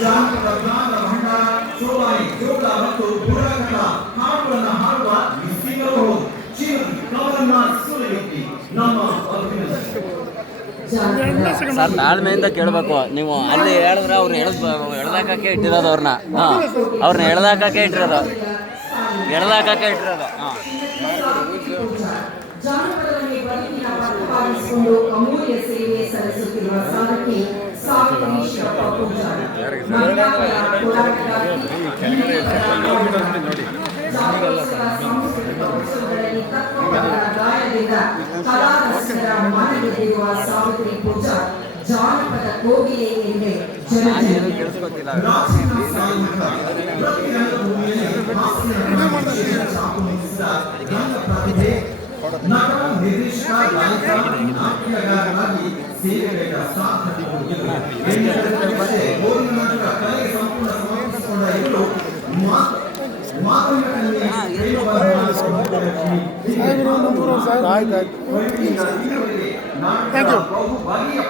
ಜಾನಪದ ಭಂಡಾರ ಜೋಗ ಮತ್ತು ಹಾಡುಗಳನ್ನು ಹಾಡುವ ಸೂರ್ಯವ್ಯಕ್ತಿ ನಮ್ಮ ಸರ್ ತಾಳ್ಮೆಯಿಂದ ಕೇಳಬೇಕು. ನೀವು ಅಲ್ಲಿ ಹೇಳಿದ್ರೆ ಅವ್ರು ಎಳ್ದ್ ಎಳ್ದಾಕಕ್ಕೆ ಇಟ್ಟಿರೋದು ಅವ್ರನ್ನ ಹಾಂ ಅವ್ರನ್ನ ಎಳ್ದಾಕಕ್ಕೆ ಇಟ್ಟಿರೋದು. ಎಳ್ದಾಕಕ್ಕೆ ಇಟ್ಟಿರೋದು. ಹಾಂ. ಜಾನಪದರಲ್ಲಿ ಬದುಕಿನ ಪಥವಾಗಿಸಿಕೊಂಡು ಅಮೂಲ್ಯ ಸೇವೆ ಸಲ್ಲಿಸುತ್ತಿರುವ ಸಾಧಕಿ ಶಿವಪ್ಪ ಸಾವಿತ್ರಿ ಪೂಜಾರ್ ಜಾನಪದ ಕೋಗಿಲೆ ಎಂದೇ ಜನಜೀವಿ ಕೇಳಿಸ್ಕೊತಿಲ್ಲ ಪ್ರಾಚೀನ ಸಾಹಿತ್ಯ ಪ್ರತಿ ರಂಗಭೂಮಿಯಲ್ಲಿ ಹಾಸ್ಯ ರಂಗಭೂಮಿಯಲ್ಲಿ ಛಾಪು ಮೂಡಿಸಿದ ರಂಗ ಪ್ರತಿಭೆ ನಟ ನಿರ್ದೇಶಕ ಆಯ್ತು ಆಯ್ತು ನಾಟಕ ಬಹು ಬಗೆಯ